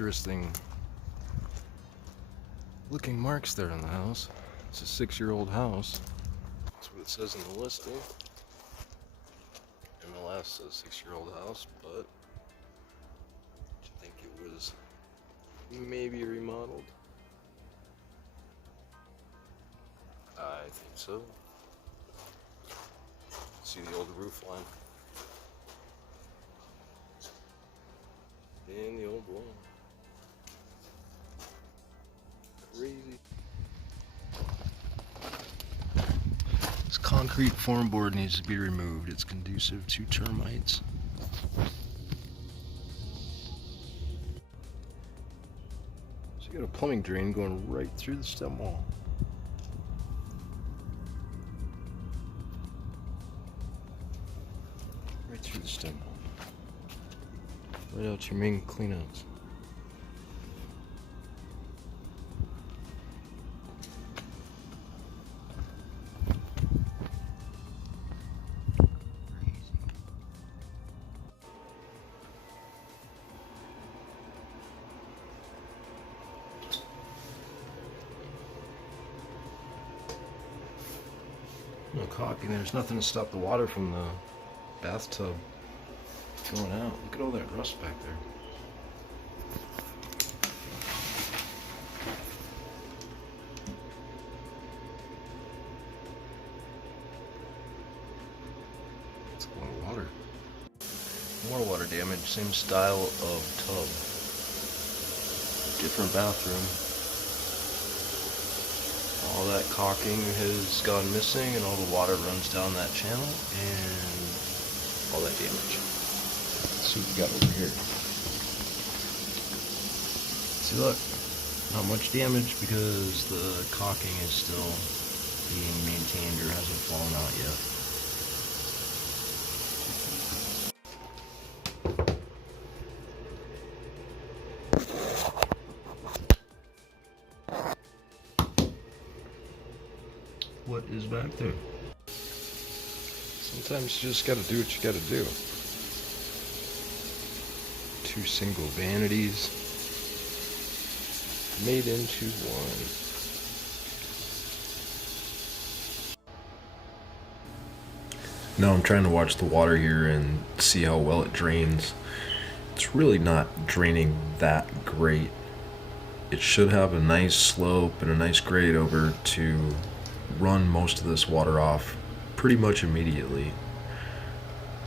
interesting looking marks there on the house. It's a 6-year-old house. That's what it says in the listing. MLS says 6-year-old house, but I think it was maybe remodeled. I think so. See the old roof line. And the old wall. Crazy. This concrete form board needs to be removed. It's conducive to termites. So you got a plumbing drain going right through the stem wall. Right through the stem wall. Right out your main cleanouts. No caulking. There's nothing to stop the water from the bathtub going out. Look at all that rust back there. It's going water. More water damage. Same style of tub. Different bathroom. All that caulking has gone missing and all the water runs down that channel and all that damage. Let's see what we got over here. See, look, not much damage because the caulking is still being maintained or hasn't fallen out yet. What is back there? Sometimes you just gotta do what you gotta do. 2 single vanities made into one. Now I'm trying to watch the water here and see how well it drains. It's really not draining that great. It should have a nice slope and a nice grade over to run most of this water off pretty much immediately.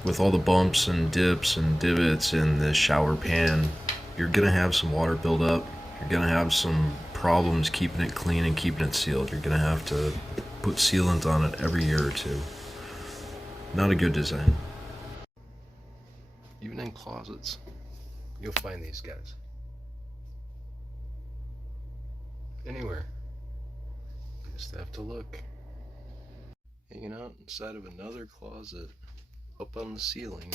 With all the bumps and dips and divots in this shower pan, you're gonna have some water build up. You're gonna have some problems keeping it clean and keeping it sealed. You're gonna have to put sealant on it every year or two. Not a good design. Even in closets, you'll find these guys. Anywhere. You just have to look. Hanging out inside of another closet, up on the ceiling.